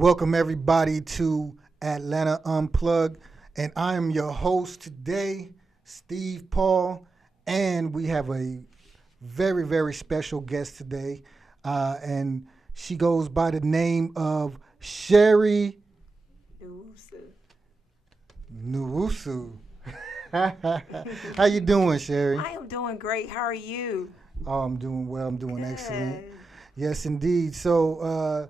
Welcome everybody to Atlanta Unplugged, and I am your host today, Steve Paul, and we have a very, very special guest today, and she goes by the name of Sherry Owusu. Nuwusu. How you doing, Sherry? I am doing great. How are you? Oh, I'm doing well. I'm doing excellent. Good. Yes, indeed. So,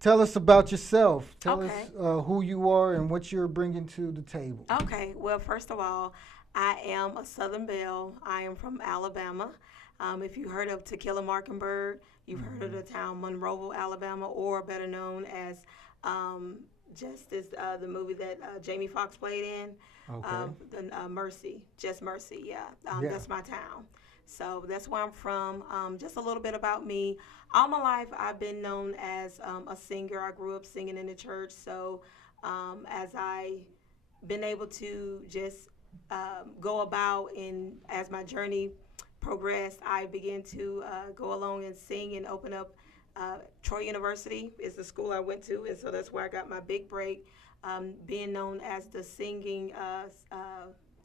tell us about yourself. Tell us Okay. who you are and what you're bringing to the table. Okay. Well, first of all, I am a Southern Belle. I am from Alabama. If you heard of To Kill a Mockingbird, you've heard of the town Monroeville, Alabama, or better known as um, the movie that Jamie Foxx played in, Okay. Mercy, Just Mercy. Yeah, Yeah. that's my town. So that's where I'm from. Just a little bit about me. All my life, I've been known as a singer. I grew up singing in the church. So as I been able to just go about and as my journey progressed, I began to go along and sing and open up. Troy University is the school I went to, and so that's where I got my big break, being known as the singing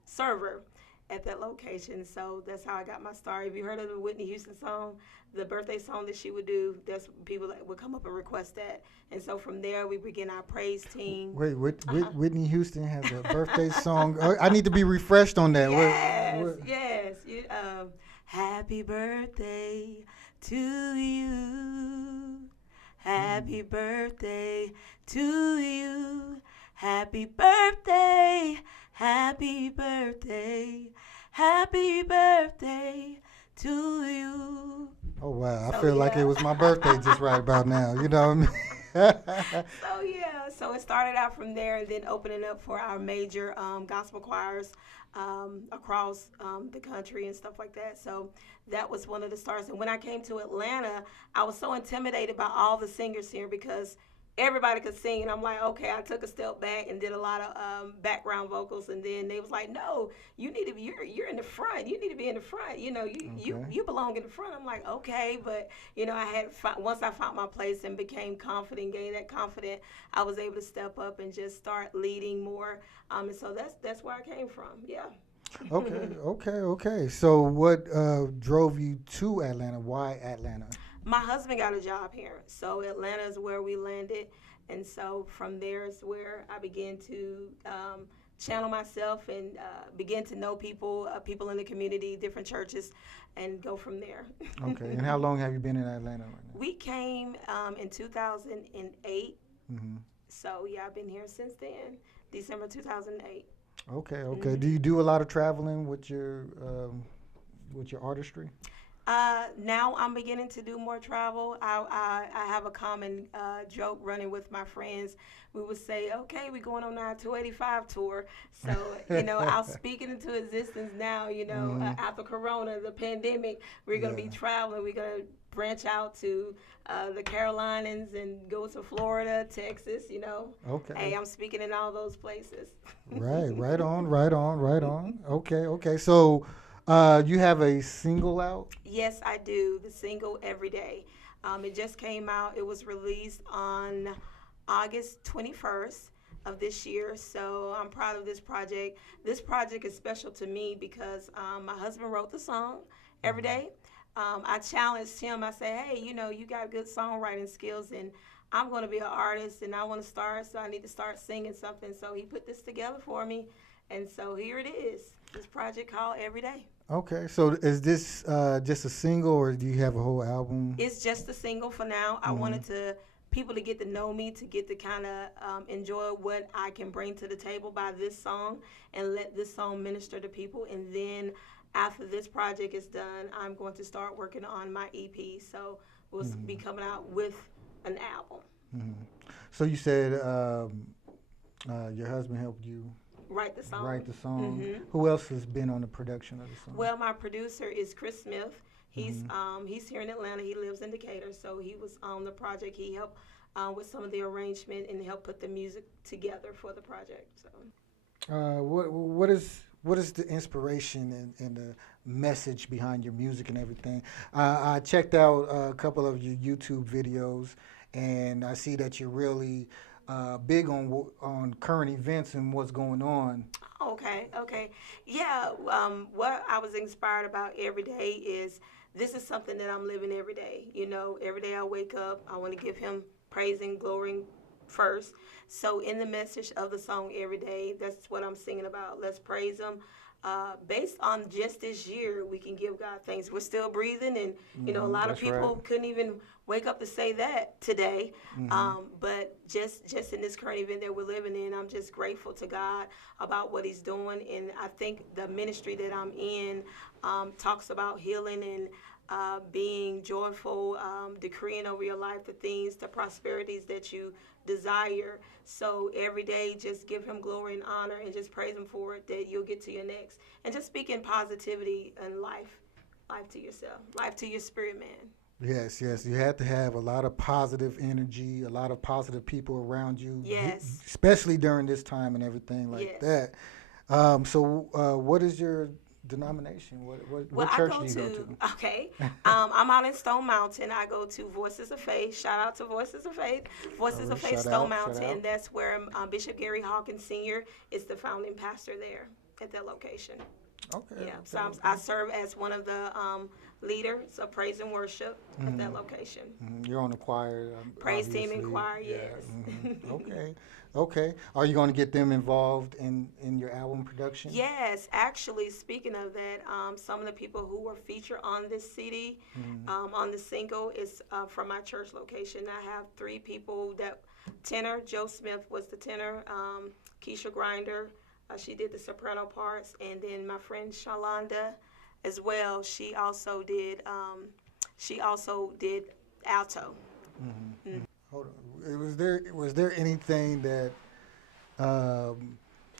server at that location. So that's how I got my start. Have you heard of the Whitney Houston song, the birthday song that she would do? That's people that would come up and request that. And so from there, we begin our praise team. Wait, Uh-huh. Whitney Houston has a birthday song. I need to be refreshed on that. Yes, yes. Happy birthday to you. Happy birthday to you. Happy birthday. Happy birthday. Happy birthday to you. Oh wow, I So feel like it yeah. was my birthday just right about now. You know what I mean? So yeah, so it started out from there, and then opening up for our major gospel choirs across the country and stuff like that. So that was one of the starts. And when I came to Atlanta, I was so intimidated by all the singers here because everybody could sing, and I'm like, okay. I took a step back and did a lot of background vocals, and then they was like, no, you need to be, you're in the front. You need to be in the front. Okay. You belong in the front. I'm like, okay, but I had once I found my place and became confident, gained that confidence, I was able to step up and just start leading more. And so that's where I came from. Yeah. Okay. So, what drove you to Atlanta? Why Atlanta? My husband got a job here, so Atlanta is where we landed, and so from there is where I began to channel myself and begin to know people in the community, different churches, and go from there. Okay. And how long have you been in Atlanta right now? We came in 2008, Hmm. so yeah, I've been here since then, December 2008. Okay. Do you do a lot of traveling with your artistry? Now I'm beginning to do more travel. I have a common joke running with my friends. We would say, okay, we're going on our 285 tour. So, I'll speak it into existence now, Mhm. after Corona, the pandemic, we're going to be Yeah. traveling. We're going to branch out to the Carolinas and go to Florida, Texas. Hey, Okay. I'm speaking in all those places. Right on. Okay. So, you have a single out? Yes, I do. The single Every Day. It just came out. It was released on August 21st of this year. So I'm proud of this project. This project is special to me because my husband wrote the song Every Day. I challenged him. I said, hey, you got good songwriting skills, and I'm going to be an artist, and I want to start, so I need to start singing something. So he put this together for me, and so here it is. This project called Every Day. Okay. So, is this just a single, or do you have a whole album? It's just a single for now. I Hmm. wanted to people to get to know me, to get to kind of enjoy what I can bring to the table by this song, and let this song minister to people. And then after this project is done, I'm going to start working on my EP. So we'll be coming out with an album. Hmm. So you said your husband helped you Write the song. write the song. hmm Who else has been on the production of the song? Well, my producer is Chris Smith. He's Hmm. he's here in Atlanta. He lives in Decatur, so he was on the project. He helped with some of the arrangement and helped put the music together for the project. So What is the inspiration and the message behind your music and everything? I checked out a couple of your YouTube videos, and I see that you're really big on on current events and what's going on. Okay, okay. Yeah, what I was inspired about every day is this is something that I'm living every day. You know, every day I wake up, I want to give him praise and glory first. So, in the message of the song every day, that's what I'm singing about. Let's praise him. Based on just this year, we can give God thanks. We're still breathing, and a lot of That's right. people couldn't even wake up to say that today. Hmm. But just in this current event that we're living in, I'm just grateful to God about what He's doing, and I think the ministry that I'm in talks about healing and being joyful, decreeing over your life the things, the prosperities that you desire. So every day, just give him glory and honor and just praise him for it, that you'll get to your next. And just speaking positivity and life to yourself, life to your spirit, man. Yes, yes. You have to have a lot of positive energy, a lot of positive people around you, Yes, especially during this time and everything like yes. that. What is your denomination? Well, What I church go do you go to, to? okay, I'm out in Stone Mountain. I go to Voices of Faith. Shout out to Voices of Faith. All Voices of right, Faith, shout Stone out, shout Mountain. out. That's where Bishop Gary Hawkins Sr. is the founding pastor there at that location. Okay, Yeah, so okay, I okay. serve as one of the leaders of praise and worship at that location. You're on the choir, Praise team and obviously. choir, Yeah. yes. Okay, okay. Are you going to get them involved in your album production? Yes, actually, speaking of that, some of the people who were featured on this CD, on the single, is from my church location. I have three people that tenor, Joe Smith was the tenor, Keisha Grinder, she did the soprano parts, and then my friend Shalonda as well. She also did alto. Hold on. Was there anything that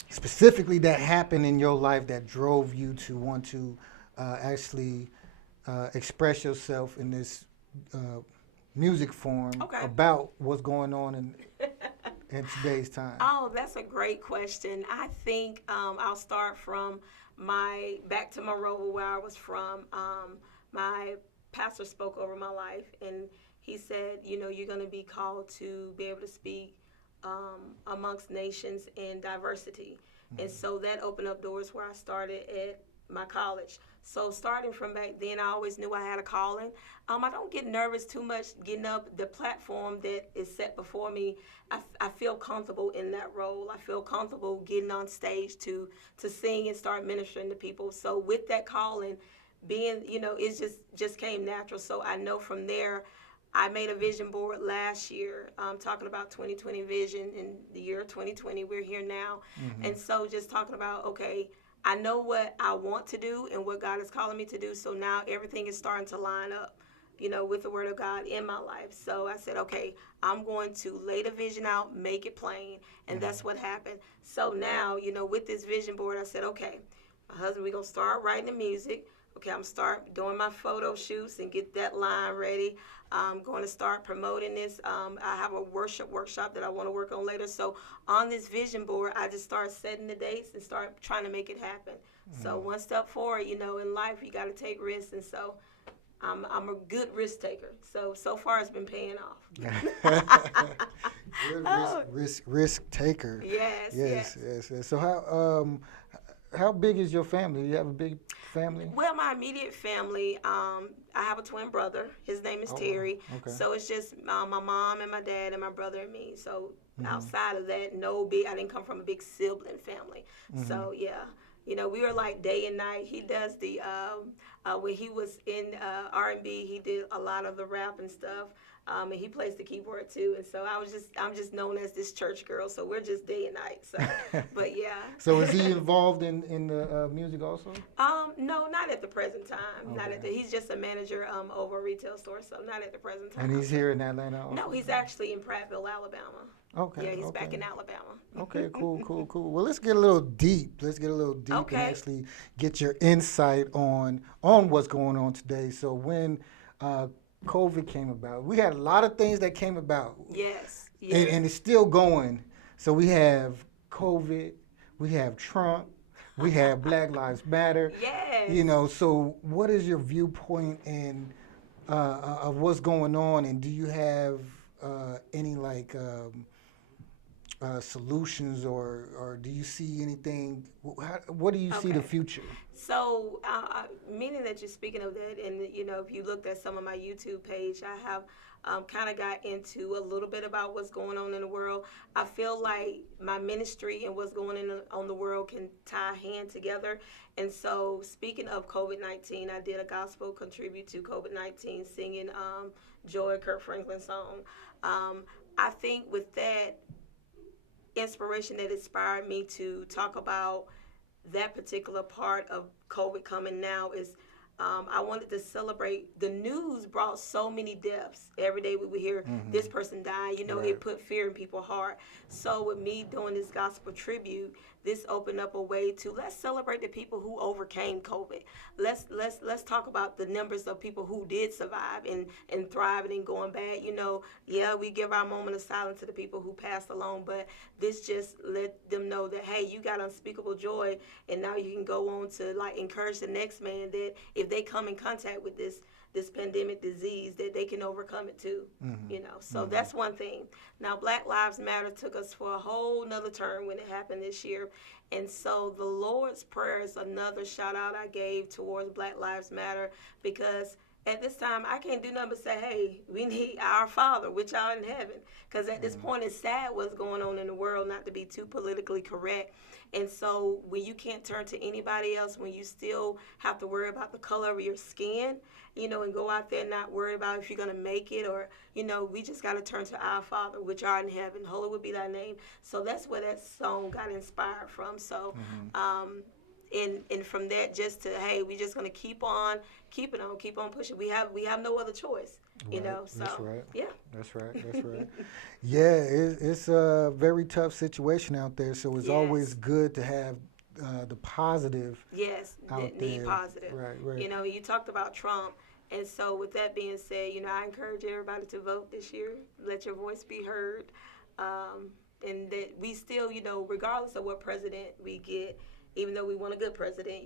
specifically that happened in your life that drove you to want to actually express yourself in this uh, music form Okay. about what's going on in today's time? Oh, that's a great question. I think I'll start from my back to Monroe, where I was from. My pastor spoke over my life, and he said, you're going to be called to be able to speak amongst nations in diversity. And so that opened up doors where I started at my college. So starting from back then, I always knew I had a calling. I don't get nervous too much getting up the platform that is set before me. I feel comfortable in that role. I feel comfortable getting on stage to sing and start ministering to people. So with that calling, being, it just came natural. So I know from there, I made a vision board last year, talking about 2020 vision. In the year 2020, we're here now. And so just talking about, okay, I know what I want to do and what God is calling me to do. So now everything is starting to line up, with the word of God in my life. So I said, okay, I'm going to lay the vision out, make it plain. And that's what happened. So now, with this vision board, I said, okay, my husband, we're going to start writing the music. Okay, I'm start doing my photo shoots and get that line ready. I'm going to start promoting this. I have a worship workshop that I want to work on later. So on this vision board, I just start setting the dates and start trying to make it happen. So one step forward, in life, you got to take risks. And so I'm a good risk taker. So far it's been paying off. Good Oh, risk taker. yes, Yes, yes. yes, yes. So how big is your family? You have a big family? Well, my immediate family, I have a twin brother. His name is Oh, wow. Terry. Okay. So it's just my mom and my dad and my brother and me. So outside of that, no big. I didn't come from a big sibling family. So yeah, we were like day and night. He does the when he was in R&B, he did a lot of the rap and stuff. And he plays the keyboard too. And so I'm just known as this church girl. So we're just day and night. So, but yeah. So is he involved in the music also? No, not at the present time. Not Okay. at he's just a manager over a retail store, so not at the present time. And he's here in Atlanta also? No, he's actually in Prattville, Alabama. Okay. Yeah, he's okay. back in Alabama. Okay, cool, cool, cool. Well, let's get a little deep. Let's get a little deep and Okay. actually get your insight on what's going on today. So when COVID came about, we had a lot of things that came about, Yes. and, Yes. and it's still going. So we have COVID, we have Trump, we have Black Lives Matter. Yes. So what is your viewpoint and of what's going on, and do you have any like solutions, or do you see anything? What do you see the Okay. future? So, meaning that you're speaking of that, and if you looked at some of my YouTube page, I have kind of got into a little bit about what's going on in the world. I feel like my ministry and what's going on the world can tie hand together. And so, speaking of COVID-19, I did a gospel contribute to COVID-19, singing Joy Kurt Franklin's song. I think with that inspiration that inspired me to talk about that particular part of COVID coming now is I wanted to celebrate. The news brought so many deaths. Every day we would hear this person died. Right. It put fear in people's heart. So with me doing this gospel tribute, this opened up a way to let's celebrate the people who overcame COVID. Let's talk about the numbers of people who did survive and thrive and going bad. Yeah, we give our moment of silence to the people who passed along, but this just let them know that hey, you got unspeakable joy, and now you can go on to like encourage the next man that if they come in contact with this pandemic disease that they can overcome it too. So that's one thing. Now Black Lives Matter took us for a whole nother turn when it happened this year, and so the Lord's Prayer is another shout out I gave towards Black Lives Matter, because at this time I can't do nothing but say, hey, we need our Father which art in heaven, because at this point it's sad what's going on in the world, not to be too politically correct. And so when you can't turn to anybody else, when you still have to worry about the color of your skin, and go out there and not worry about if you're going to make it, or, we just got to turn to our Father, which art in heaven. Holy would be thy name. So that's where that song got inspired from. So, and from that, just to, hey, we just going to keep on pushing. We have no other choice, Right. So, That's right. yeah. That's right. That's right. Yeah, it's a very tough situation out there. So it's always Yes. good to have the positive Yes, out that need there. positive. Right. Right. You talked about Trump. And so, with that being said, I encourage everybody to vote this year. Let your voice be heard. And that we still, regardless of what president we get, even though we want a good president,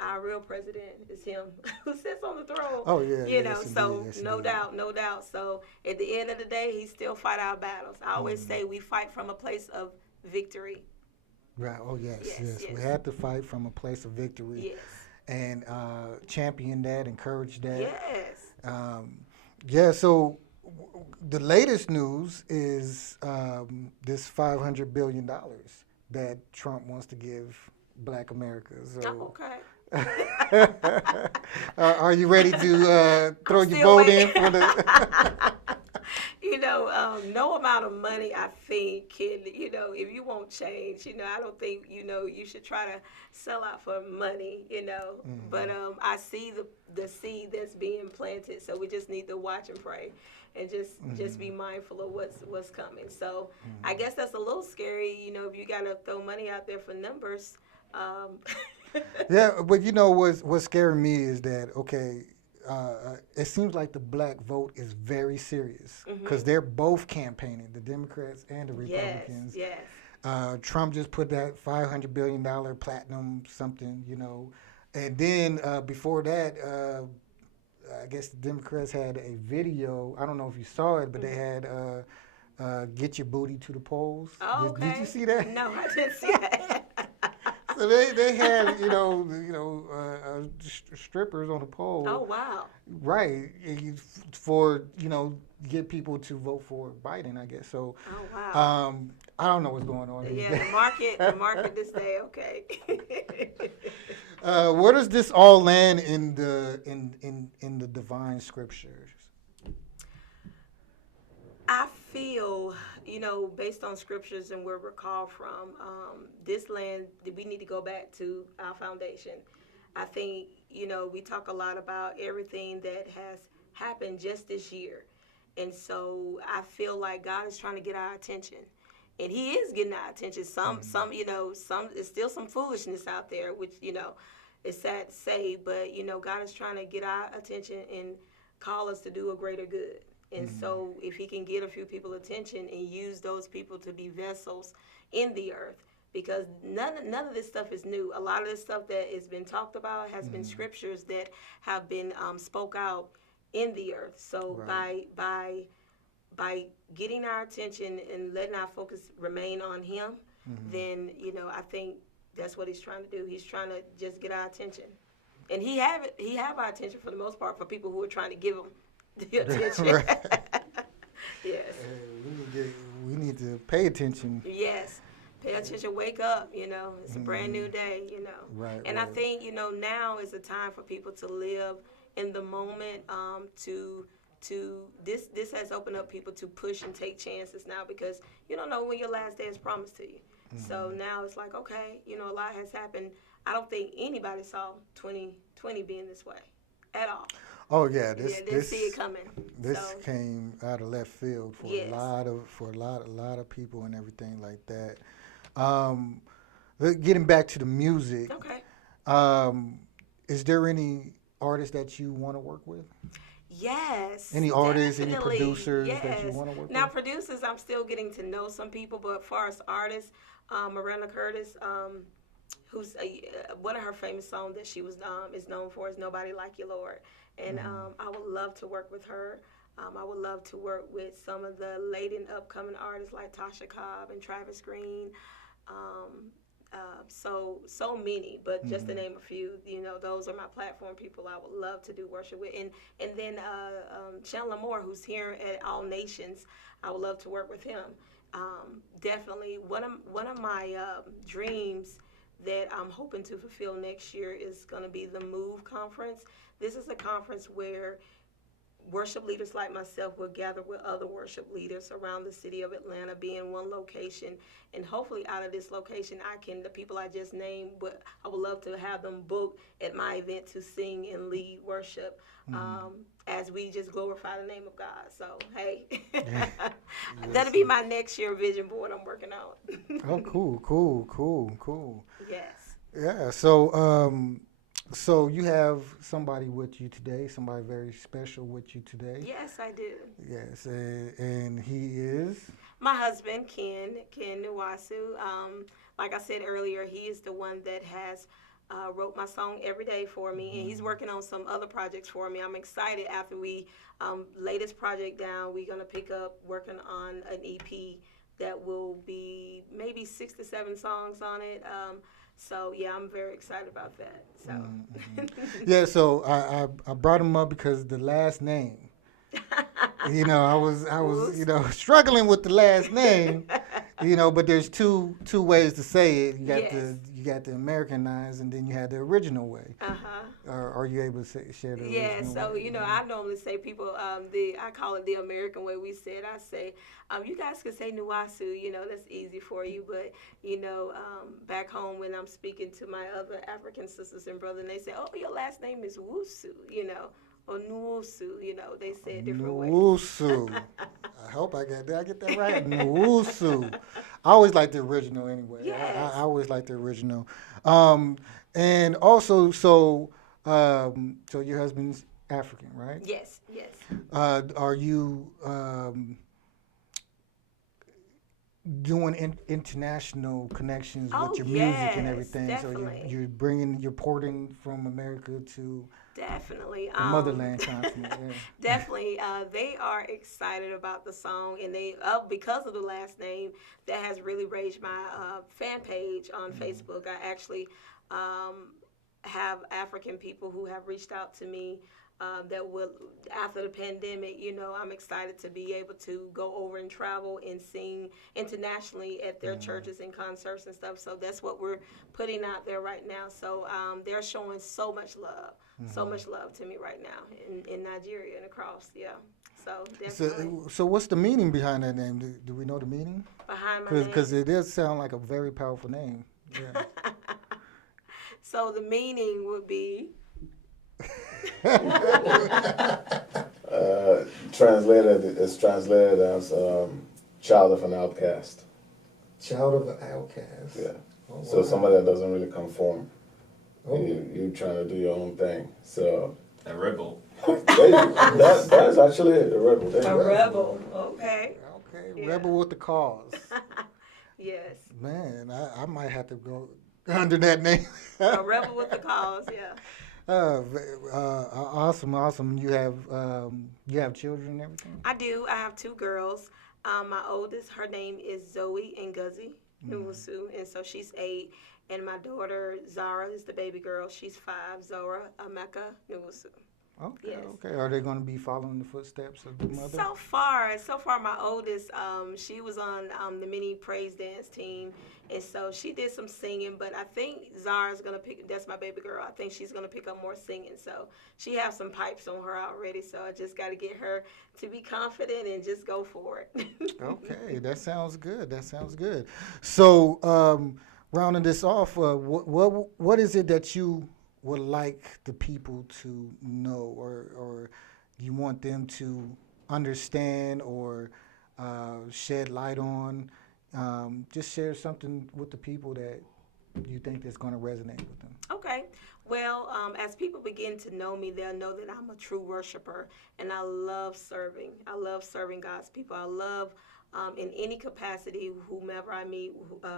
our real president is him who sits on the throne. Oh yeah. Yes, indeed. So Yes, no indeed. doubt, no doubt. So at the end of the day, he still fight our battles. I always say we fight from a place of victory. Right. Oh yes. Yes, Yes. We yes, had to fight from a place of victory yes, and champion that, encourage that. yes. Yeah. So the latest news is this $500 billion that Trump wants to give Black America. Oh, So, okay. are you ready to throw your Still vote in waiting. for the? No amount of money I think can, if you want change, I don't think, you should try to sell out for money. But I see the seed that's being planted, so we just need to watch and pray and just be mindful of what's coming. So I guess that's a little scary, if you got to throw money out there for numbers. Um, Yeah, but what's scaring me is that it seems like the black vote is very serious because they're both campaigning, the Democrats and the yes, Republicans. yes. Trump just put that $500 billion platinum something, and then before that, I guess the Democrats had a video. I don't know if you saw it, but they had "Get Your Booty to the Polls." Oh, Did you okay. see that? No, I didn't see that. So they had strippers on the pole, Oh, wow. right? For get people to vote for Biden, I guess. So Oh, wow. I don't know what's going on these Yeah, days. the market this day, okay. Where does this all land in the divine scriptures? I feel, based on scriptures and where we're called from, this land, we need to go back to our foundation. I think, we talk a lot about everything that has happened just this year. And so I feel like God is trying to get our attention. And he is getting our attention. Some, there's still some foolishness out there, which, is sad to say, but, God is trying to get our attention and call us to do a greater good. And so if he can get a few people attention and use those people to be vessels in the earth, because none of this stuff is new. A lot of this stuff that has been talked about has been scriptures that have been spoke out in the earth. So Right. by by getting our attention and letting our focus remain on Him, then I think that's what He's trying to do. He's trying to just get our attention, and He have our attention for the most part for people who are trying to give Him the attention. Yes. We need to pay attention. Yes. Pay attention, wake up, it's a brand new day, Right. And I think, now is the time for people to live in the moment, this has opened up people to push and take chances now, because you don't know when your last day is promised to you. So now it's like, okay, a lot has happened. I don't think anybody saw 2020 being this way at all. Oh yeah, didn't see it coming. This came out of left field for a lot of people and everything like that. Getting back to the music. Okay. Is there any artists that you want to work with? Yes. Any artists, any definitely. producers Yes. that you want to work Now, with? producers, I'm still getting to know some people, but as far as artists, Miranda Curtis, who's one of her famous songs that she was is known for is "Nobody Like You, Lord," and I would love to work with her. I would love to work with some of the late and upcoming artists like Tasha Cobb and Travis Green. So many, but just to name a few, those are my platform people I would love to do worship with. And then Chandler Moore, who's here at All Nations, I would love to work with him. Definitely one of my dreams that I'm hoping to fulfill next year is going to be the Move Conference. This is a conference where worship leaders like myself will gather with other worship leaders around the city of Atlanta, be in one location, and hopefully out of this location, the people I just named, I would love to have them booked at my event to sing and lead worship as we just glorify the name of God. So, hey, that'll be my next year vision board I'm working on. Oh, cool. Yes. Yeah, so you have somebody with you today, somebody very special with you today. Yes, I do. Yes, and he is? My husband, Ken Nwasu. Like I said earlier, he is the one that has wrote my song Every Day for me, and he's working on some other projects for me. I'm excited after we lay this project down, we're going to pick up working on an EP that will be maybe 6 to 7 songs on it. So yeah, I'm very excited about that. So yeah, so I brought him up because the last name. I was struggling with the last name. But there's two ways to say it. You got the Americanized, and then you had the original way. Are you able to share the original way? So I normally say people I call it the American way. I say you guys can say Nuwasu, that's easy for you, but back home when I'm speaking to my other African sisters and brothers, and they say, oh, your last name is Wusu, or Nuwusu, they say it different ways. Nuwusu. I hope I get that right. Nuwusu. I always like the original anyway. Yes. I always like the original. And also, so your husband's African, right? Yes. Are you doing international connections with your music and everything? Definitely. So you're porting from America to definitely the motherland continent. Yeah. Definitely, they are excited about the song, and they because of the last name that has really raised my fan page on Facebook. I actually have African people who have reached out to me that will, after the pandemic, I'm excited to be able to go over and travel and sing internationally at their churches and concerts and stuff. So that's what we're putting out there right now. So they're showing so much love to me right now in Nigeria and across, yeah. So definitely. So what's the meaning behind that name? Do we know the meaning? Behind my name? Because it does sound like a very powerful name. Yeah. So the meaning would be... It's translated as child of an outcast. Child of an outcast. Yeah. Oh, so wow. somebody that doesn't really conform. Oh. You trying to do your own thing. So a rebel. That's actually it, a rebel. A rebel. Okay. Okay. Yeah. Rebel with the cause. Yes. Man, I might have to go under that name. A rebel with the cause. Yeah. Awesome, awesome. You have children and everything. I do. I have two girls. My oldest, her name is Zoe Ngozi Nwosu, and so she's 8. And my daughter Zara is the baby girl. She's 5. Zora Ameka Nwosu. Okay, Yes. okay. Are they going to be following the footsteps of the mother? So far, my oldest, she was on the mini praise dance team, and so she did some singing. But I think Zara's gonna pick. That's my baby girl. I think she's gonna pick up more singing. So she has some pipes on her already. So I just got to get her to be confident and just go for it. Okay, that sounds good. That sounds good. So, rounding this off, what is it that you would like the people to know, or you want them to understand, or shed light on? Just share something with the people that you think that's going to resonate with them. Okay. Well, as people begin to know me, they'll know that I'm a true worshiper, and I love serving. I love serving God's people. I love, in any capacity, whomever I meet,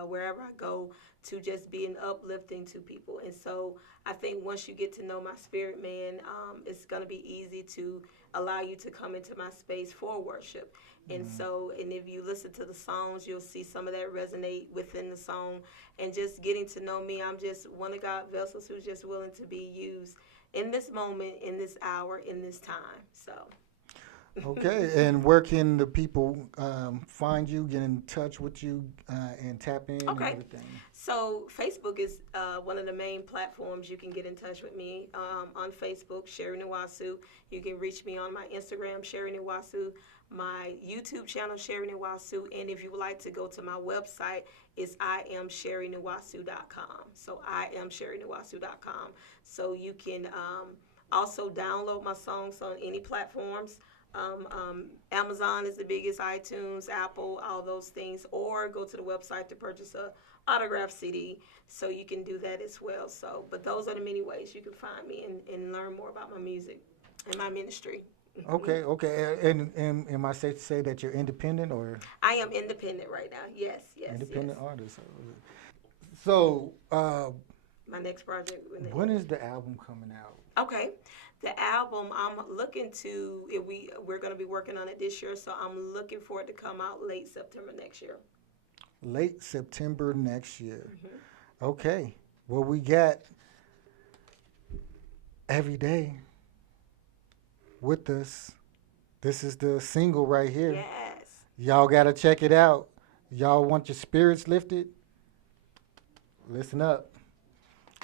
wherever I go, to just be an uplifting to people. And so I think once you get to know my spirit man, it's going to be easy to allow you to come into my space for worship. And so, and if you listen to the songs, you'll see some of that resonate within the song. And just getting to know me, I'm just one of God's vessels who's just willing to be used in this moment, in this hour, in this time. So. Okay, and where can the people find you, get in touch with you, and tap in and Okay. everything? So Facebook is one of the main platforms you can get in touch with me. On Facebook, Sherry Nwosu. You can reach me on my Instagram, Sherry Nwosu, my YouTube channel, Sherry Nwosu, and if you would like to go to my website, it's iamsherrynwosu.com. So iamsherrynwosu.com. So you can also download my songs on any platforms. Amazon is the biggest, iTunes, Apple, all those things, or go to the website to purchase a autographed CD. So you can do that as well. So, but those are the many ways you can find me and learn more about my music and my ministry. Okay, okay. And am I safe to say that you're independent, or I am independent right now. Yes, yes, independent yes. artist? So, My next project. when is the album coming out? Okay, the album I'm looking to. If we're going to be working on it this year, so I'm looking for it to come out late September next year. Late September next year. Okay. Well, we got Every Day with us. This is the single right here. Yes. Y'all got to check it out. Y'all want your spirits lifted? Listen up.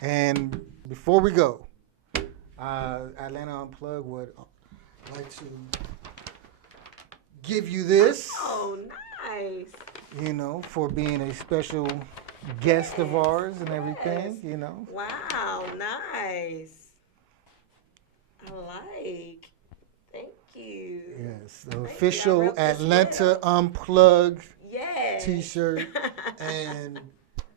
And before we go, Atlanta Unplugged would like to give you this, Oh, nice. for being a special guest of ours and Yes. everything, Wow, nice. I like. Thank you. Yes, the Thank you. I official rep this Atlanta well. Unplugged Yes. t-shirt. And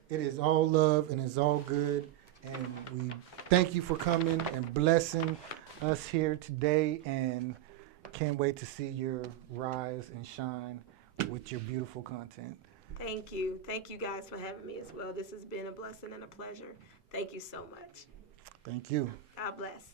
it is all love and it's all good. And we thank you for coming and blessing us here today, and can't wait to see your rise and shine with your beautiful content. Thank you. Thank you guys for having me as well. This has been a blessing and a pleasure. Thank you so much. Thank you. God bless.